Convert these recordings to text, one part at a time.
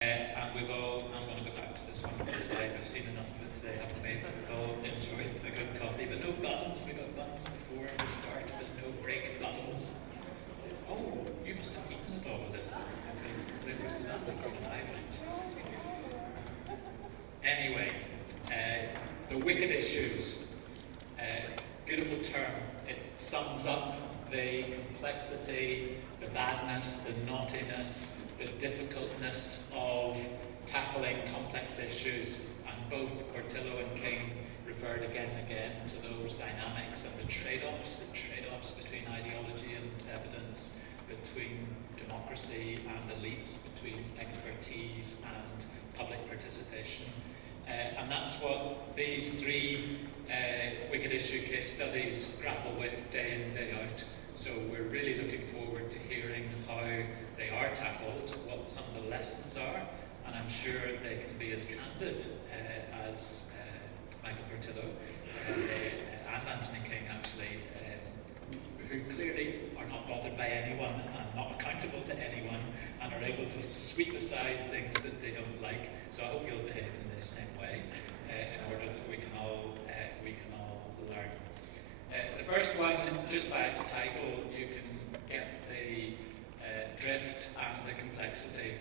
And we've all, I'm going to go back to this wonderful slide, we've seen enough of it today, haven't we? We've all enjoyed the good coffee, but no buns. We got buns before we start, but no break buns. Oh, you must have eaten it all of this, because there was not on an island. Anyway, the wicked issues. Beautiful term. It sums up the complexity, the badness, the knottiness, the difficultness of tackling complex issues, and both Birtill and King referred again and again to those dynamics and the trade-offs between ideology and evidence, between democracy and elites, between expertise and public participation. And that's what these three wicked issue case studies grapple with day in, day out. So we're really looking forward to hearing how they are tackled, what some of the lessons are, and I'm sure they can be as candid as Michael Birtill and Anthony King actually, who clearly are not bothered by anyone and not accountable to anyone and are able to sweep aside things that they don't like. So I hope you'll behave in the same way in order that we can all learn. The first one, just by its title, you can get the drift and the complexity.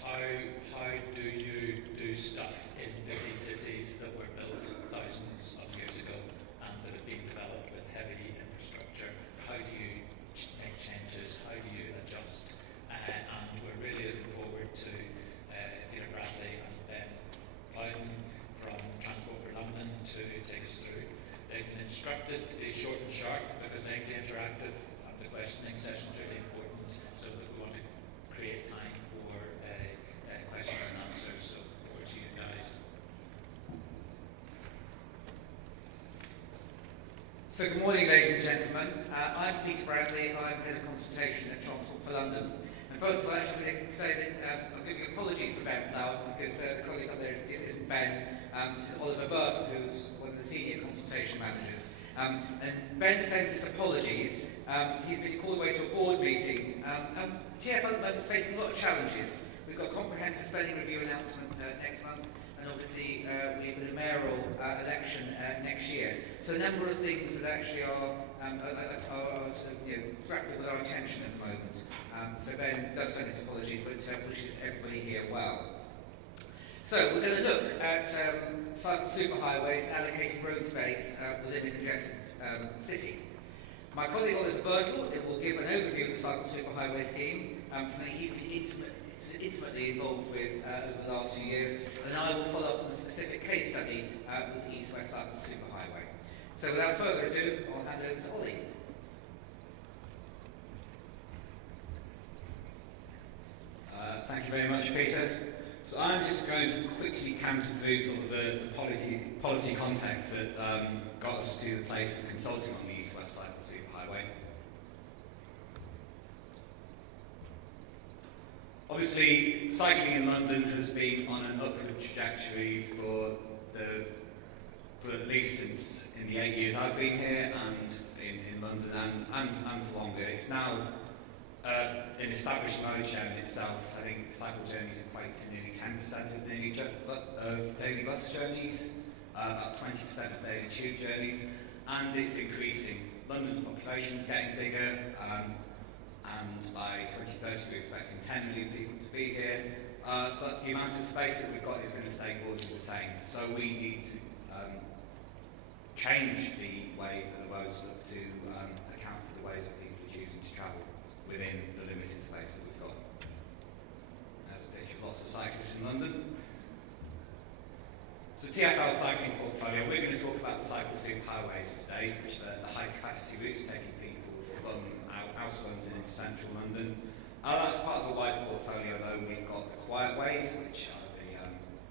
How do you do stuff in busy cities that were built thousands of years ago and that have been developed with heavy infrastructure? How do you make changes? How do you adjust? And we're really looking forward to Peter Bradley and Ben Plowden from Transport for London to take us through. They've been instructed to be short and sharp because they can be interactive, and the questioning session is really important, so that we want to create time for questions and answers. So over to you guys. So good morning, ladies and gentlemen. I'm Peter Bradley. I'm Head of Consultation at Transport for London. And first of all, I should say that I'm giving apologies for Ben Plowden because the colleague up there isn't Ben. This is Oliver Birtill, who's one of the senior consultation managers. And Ben sends his apologies. He's been called away to a board meeting. TfL at the moment is facing a lot of challenges. We've got a comprehensive spending review announcement next month, and obviously we've got a mayoral election next year. So a number of things that actually are sort of, grappling with our attention at the moment. So Ben does send his apologies, but wishes everybody here well. So we're going to look at cycle superhighways, allocating road space within a congested city. My colleague Oliver Birtill will give an overview of the cycle superhighway scheme, something he's been intimately involved with over the last few years, and then I will follow up on a specific case study with the East-West Cycle Superhighway. So without further ado, I'll hand over to Ollie. Thank you very much, Peter. So I'm just going to quickly canter through sort of the policy context that got us to the place of consulting on the East-West Cycle Superhighway. Obviously, cycling in London has been on an upward trajectory for at least since in the 8 years I've been here, and in London and for longer. It's now an established mode share in itself. I think cycle journeys equate to nearly 10% of daily bus journeys, about 20% of daily tube journeys, and it's increasing. London's population is getting bigger, and by 2030 we're expecting 10 million people to be here, but the amount of space that we've got is going to stay broadly the same. So we need to change the way that the roads look to account for the ways that people are choosing to travel within the limited space that we've got. There's a picture of lots of cyclists in London. So TfL cycling portfolio, we're going to talk about the cycle superhighways today, which are the high capacity routes taking people from out of London into central London. That's part of the wider portfolio though. We've got the quiet ways, which are the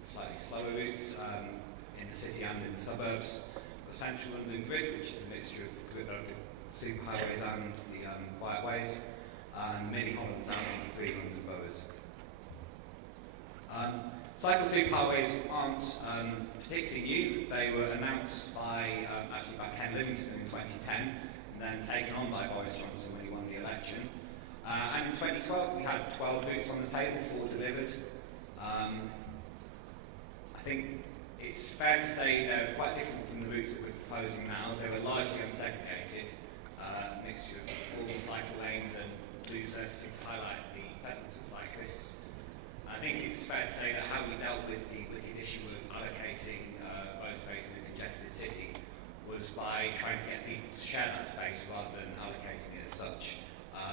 slightly slower routes in the city and in the suburbs. The central London grid, which is a mixture of the superhighways and the quiet ways, and Mini Holland and the three London boroughs. Cycle superhighways aren't particularly new. They were announced by Ken Livingstone in 2010, and then taken on by Boris Johnson when he won the election. And in 2012 we had 12 routes on the table, 4 delivered. I think it's fair to say they're quite different from the routes that we're proposing now. They were largely unsegregated, a mixture of formal cycle lanes and blue surfacing to highlight the presence of cyclists. I think it's fair to say that how we dealt with the wicked issue of allocating Roadspace in a congested city was by trying to get people to share that space rather than allocating it as such.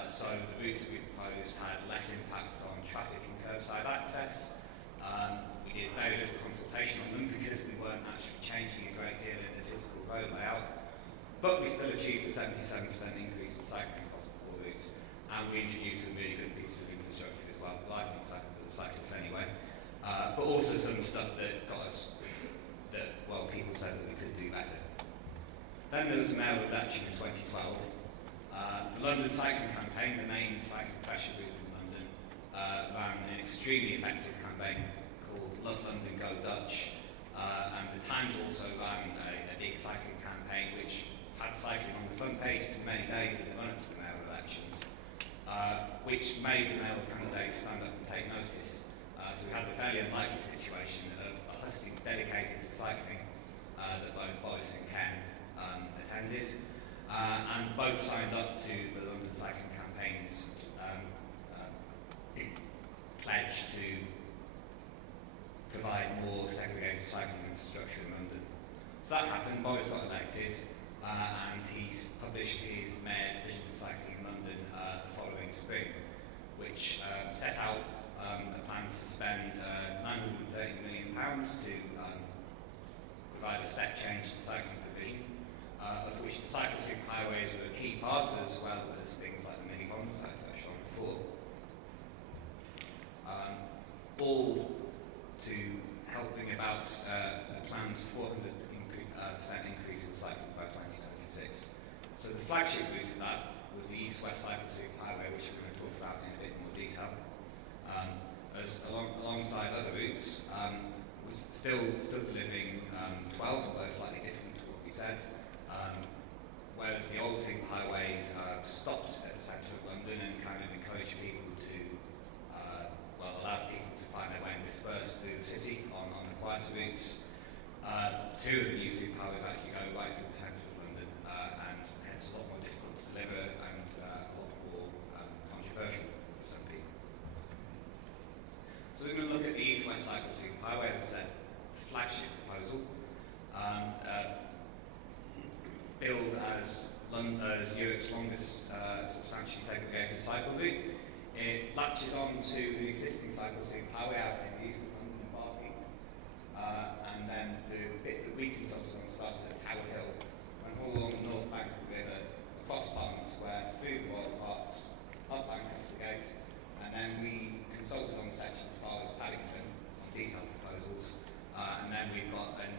So the routes that we proposed had less impact on traffic and curbside access. We did very little consultation on them because we weren't actually changing a great deal in the physical road layout. But we still achieved a 77% increase in cycling across the 4 routes, and we introduced some really good pieces of infrastructure as well. Well, I think cycling as a cyclist anyway. But also some stuff that got us, that, well, people said that we could do better. Then there was a mayoral election in 2012. The London Cycling Campaign, the main cycling pressure group in London, ran an extremely effective campaign called Love London, Go Dutch. And the Times also ran a big cycling campaign which had cycling on the front pages for many days in the run-up to the mayoral elections, which made the mayoral candidates stand up and take notice. So we had the fairly unlikely situation of a hustings dedicated to cycling that both Boris and Ken attended, and both signed up to the London Cycling Campaign's pledge to provide more segregated cycling infrastructure in London. So that happened, Boris got elected, and he's published his Mayor's Vision for Cycling in London the following spring, which set out a plan to spend £930 million to provide a step change in cycling provision, of which the cycle superhighways were a key part, as well as things like the mini-homes I touched on before. All to help bring about a planned 400% increase in cycling by 2026. So the flagship route of that was the East-West Cycle Superhighway, which we're going to talk about in a bit more detail. Alongside other routes, was still delivering 12, although slightly different to what we said. Whereas the old superhighways stopped at the centre of London and kind of encouraged people to, allowed people to find their way and disperse through the city on the quieter routes. 2 of the new superhighways actually go right through the centre of London, and hence a lot more difficult to deliver and a lot more controversial for some people. So we're going to look at the East-West Cycle Superhighway, as I said, flagship proposal. Billed as Europe's longest substantially segregated cycle route. It latches on to an existing cycle superhighway out in the east of London and Barking. And then the bit that we consulted on started at Tower Hill, went all along the north bank of the river, across Parliament Square, through the Royal Parks, up Lancaster Gate, and then we consulted on the section as far as Paddington on detailed proposals. And then we've got an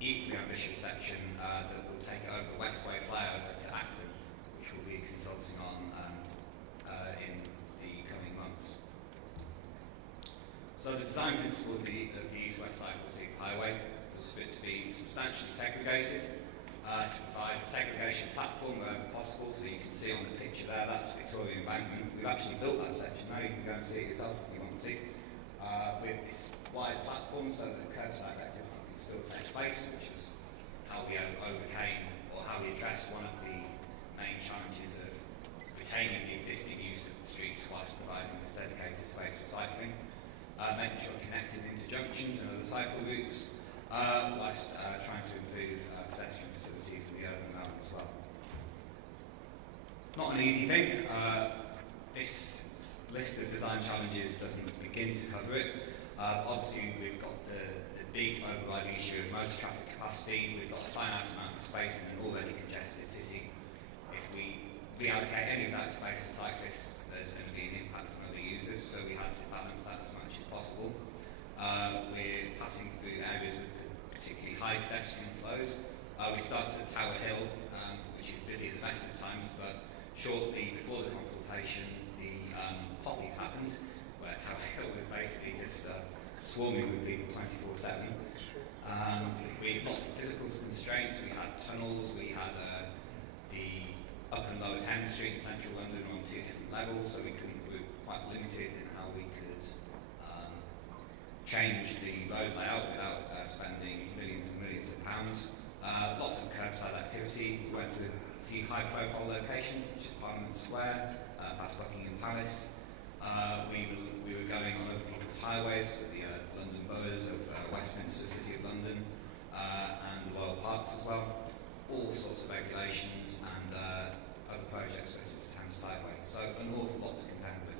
equally ambitious section that will take it over the Westway flyover to Acton, which we'll be consulting on in the coming months. So the design principle of the East-West Cycle Superhighway was for it to be substantially segregated, to provide a segregation platform wherever possible. So you can see on the picture there, that's Victoria Embankment. We've actually built that section now, you can go and see it yourself if you want to, with this wide platform so that curbside activity can still take place, which is how we overcame, or how we addressed one of the main challenges of retaining the existing use of the streets whilst providing this dedicated space for cycling. Making sure connected into junctions and other cycle routes, whilst trying to improve pedestrian facilities in the urban environment as well. Not an easy thing. This list of design challenges doesn't begin to cover it. Obviously, we've got the big overriding issue of motor traffic capacity. We've got a finite amount of space in an already congested city. If we reallocate any of that space to cyclists, there's going to be an impact on other users, so we had to balance that as much as possible. We're passing through areas with particularly high pedestrian flows. We started at Tower Hill, which is busy at the best of times, but shortly before the consultation, the poppies happened, where Tower Hill was basically just swarming with people 24/7. We had lots of physical constraints. We had tunnels, we had the Upper and Lower Thames Street in central London on 2 different levels, so we were quite limited in how we could change the road layout without spending millions and millions of pounds. Lots of curbside activity. We went through a few high-profile locations, such as Parliament Square, past Buckingham Palace. We were going on other people's highways, so the London boroughs of Westminster, City of London, and the Royal Parks as well. All sorts of regulations and other projects such as Thames Tideway. So an awful lot to contend with.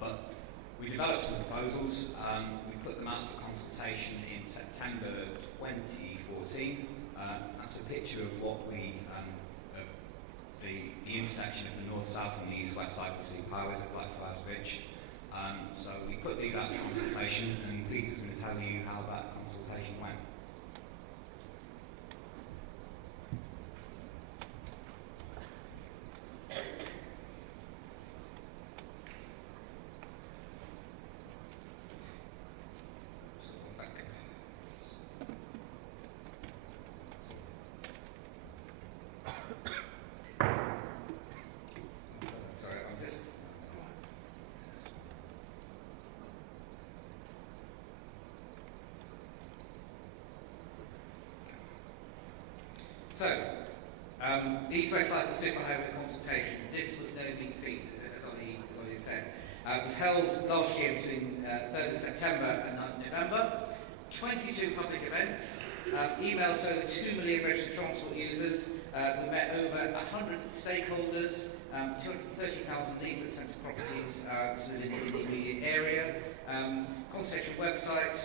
But we developed some proposals. We put them out for consultation in September 2014. That's a picture of what of the intersection of the north-south and the east-west cycle Superhighways at Blackfriars Bridge. So we put these out for consultation, and Peter's going to tell you how that consultation went. So, East-West Cycle Superhighway consultation. This was no mean feat, as Ollie said. It was held last year between 3rd of September and 9th of November. 22 public events, emails to over 2 million registered transport users. We met over 100 stakeholders, 230,000 leaflets sent to properties sort of in the immediate area. Consultation website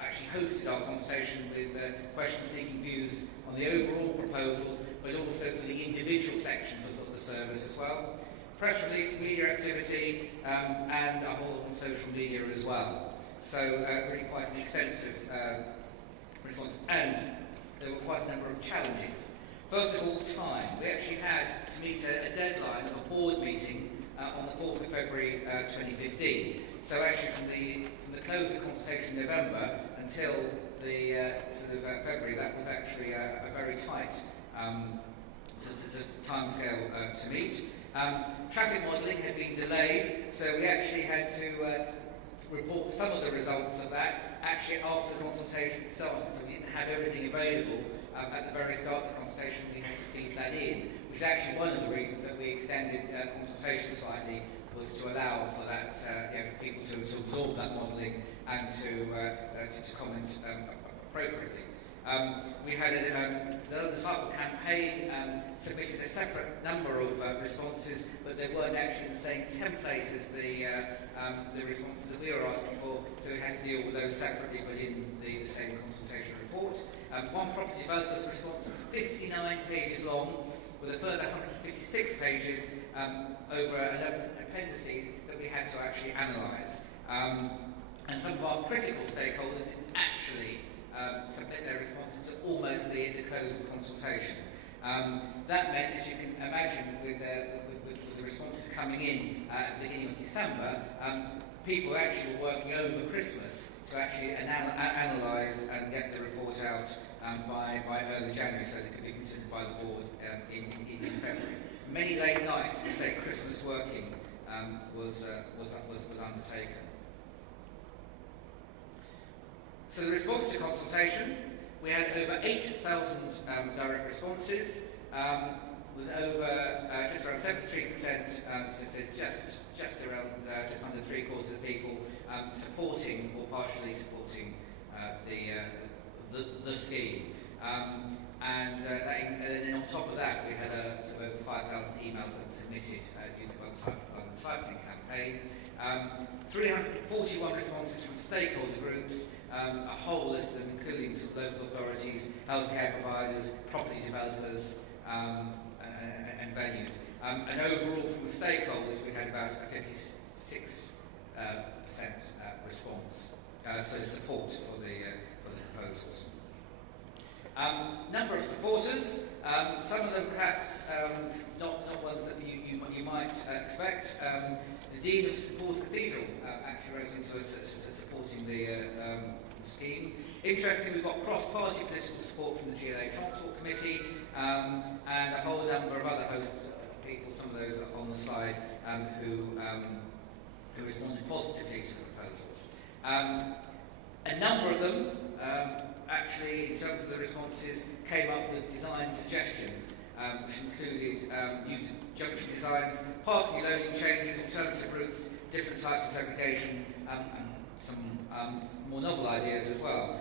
actually hosted our consultation with questions seeking views on the overall proposals, but also for the individual sections of the service as well. Press release, media activity, and a whole on social media as well. So really quite an extensive response. And there were quite a number of challenges. First of all, time. We actually had to meet a deadline of a board meeting on the 4th of February 2015. So actually from the close of consultation in November until the February, that was actually a very tight timescale to meet. Traffic modelling had been delayed, so we actually had to report some of the results of that actually after the consultation started, so we didn't have everything available at the very start of the consultation. We had to feed that in, which is actually one of the reasons that we extended consultation slightly, was to allow for that, for people to absorb that modelling and to comment appropriately. We had the cycle campaign submitted a separate number of responses, but they weren't actually in the same template as the responses that we were asking for, so we had to deal with those separately, but in the same consultation report. One property developer's response was 59 pages long, with a further 156 pages over 11 appendices that we had to actually analyse. And some of our critical stakeholders didn't actually submit their responses to almost the close of the consultation. That meant, as you can imagine, with the responses coming in at the beginning of December, people actually were working over Christmas to actually analyse and get the report out by early January, so they could be considered by the board in February. Many late nights, they say Christmas working was undertaken. So the response to consultation, we had over 8,000 direct responses, with over just around 73%, so just under 3/4 of the people supporting or partially supporting the scheme. And then on top of that, we had sort of over 5,000 emails that were submitted using by the cycling campaign. 341 responses from stakeholder groups, a whole list of them, including sort of local authorities, healthcare providers, property developers, and venues. And overall, from the stakeholders, we had about a 56% response, so support for the proposals. Number of supporters, some of them perhaps not ones that you might expect. The Dean of St Paul's Cathedral actually wrote into us supporting the scheme. Interestingly, we've got cross-party political support from the GLA Transport Committee and a whole number of other hosts of people, some of those are on the slide, who who responded positively to the proposals. A number of them, actually, in terms of the responses, came up with design suggestions, which included new junction designs, parking and loading changes, alternative routes, different types of segregation, and some more novel ideas as well.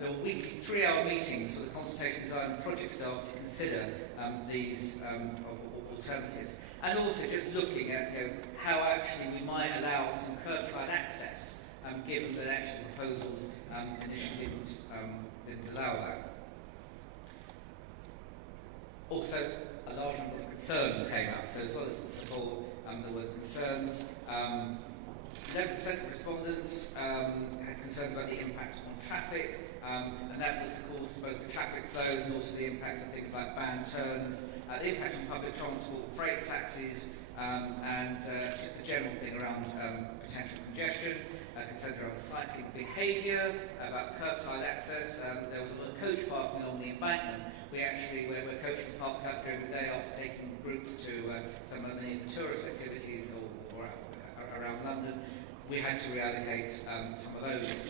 There were weekly 3-hour meetings for the consultation design and project staff to consider these alternatives, and also just looking at how actually we might allow some curbside access, given that actually the proposals initially didn't allow that. Also, a large number of concerns came out. So as well as the support, there were concerns. 11% of respondents had concerns about the impact on traffic, and that was, of course, both the traffic flows and also the impact of things like banned turns, the impact on public transport, freight taxis, and just the general thing around potential congestion, concerns around cycling behaviour, about curbside access. There was a lot of coach parking on the embankment. We actually, where coaches parked up during the day after taking groups to some of the tourist activities or around London, we had to reallocate some of those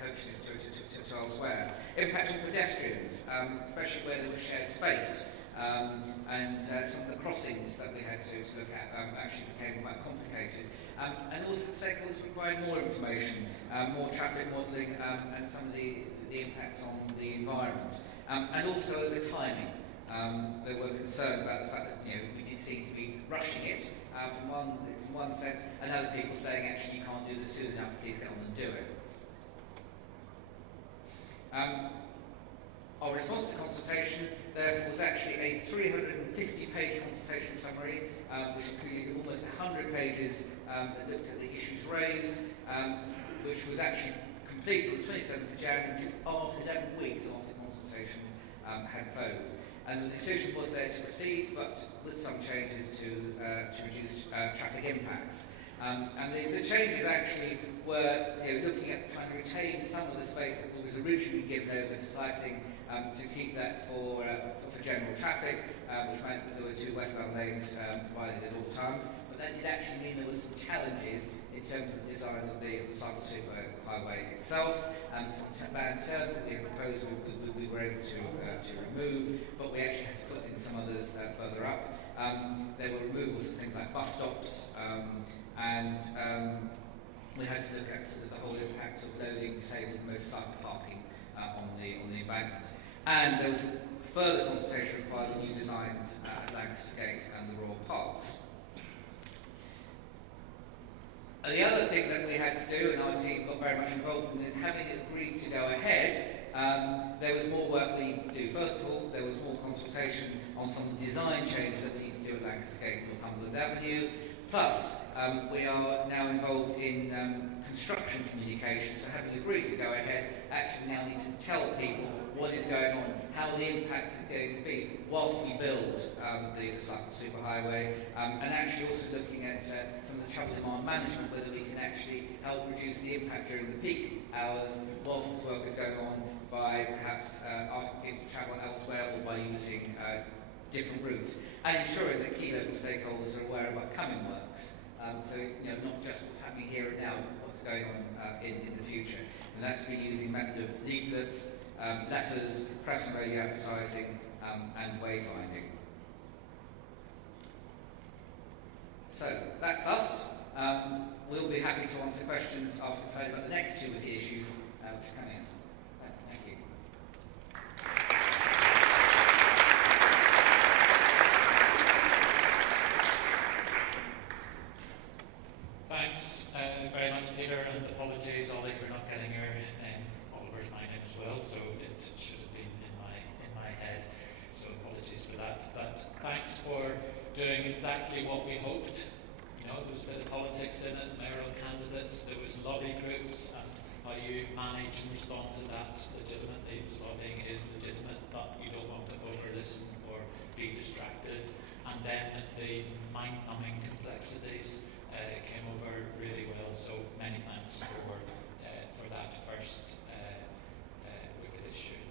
coaches to elsewhere. Impact on pedestrians, especially where there was shared space, and some of the crossings that we had to look at actually became quite complicated. And also the stakeholders required more information, more traffic modelling, and some of the impacts on the environment. And also the timing. They were concerned about the fact that we did seem to be rushing it from one sense, and other people saying actually you can't do this soon enough, please get on and do it. Our response to consultation, therefore, was actually a 350-page consultation summary, which included almost 100 pages that looked at the issues raised, which was actually completed on the 27th of January, just after 11 weeks after consultation had closed. And the decision was there to proceed, but with some changes to reduce traffic impacts. And the changes actually were looking at trying to retain some of the space that was originally given over to cycling, to keep that for general traffic, which meant that there were 2 westbound lanes provided at all times. But that did actually mean there were some challenges in terms of the design of the cycle superhighway itself. Some banned turns that we had proposed we were able to remove, but we actually had to put in some others further up. There were removals of things like bus stops, and we had to look at sort of the whole impact of loading disabled motorcycle parking on the embankment. And there was a further consultation required on new designs at Lancaster Gate and the Royal Parks. The other thing that we had to do, and our team got very much involved in, having agreed to go ahead, there was more work we needed to do. First of all, there was more consultation on some of the design changes that we need to do at Lancaster Gate and Northumberland Avenue. Plus, we are now involved in construction communication, so having agreed to go ahead, actually now need to tell people what is going on, how the impact is going to be whilst we build the cycle superhighway, and actually also looking at some of the travel demand management, whether we can actually help reduce the impact during the peak hours whilst this work is going on by perhaps asking people to travel elsewhere or by using different routes, and ensuring that key local stakeholders are aware of upcoming works. So it's not just what's happening here and now, but what's going on in the future. And that's been using a method of leaflets, letters, press and radio advertising, and wayfinding. So that's us. We'll be happy to answer questions after we've heard about the next 2 of the issues which are coming up. Thank you. Thanks very much, Peter, and apologies, Ollie, for not getting your name. Oliver's my name as well, so it should have been in my head. So apologies for that. But thanks for doing exactly what we hoped. There was a bit of politics in it, mayoral candidates, there was lobby groups, and how you manage and respond to that legitimately. Because lobbying is legitimate, but you don't want to over-listen or be distracted. And then the mind-numbing complexities came over really well, so many thanks for that first wicked issue.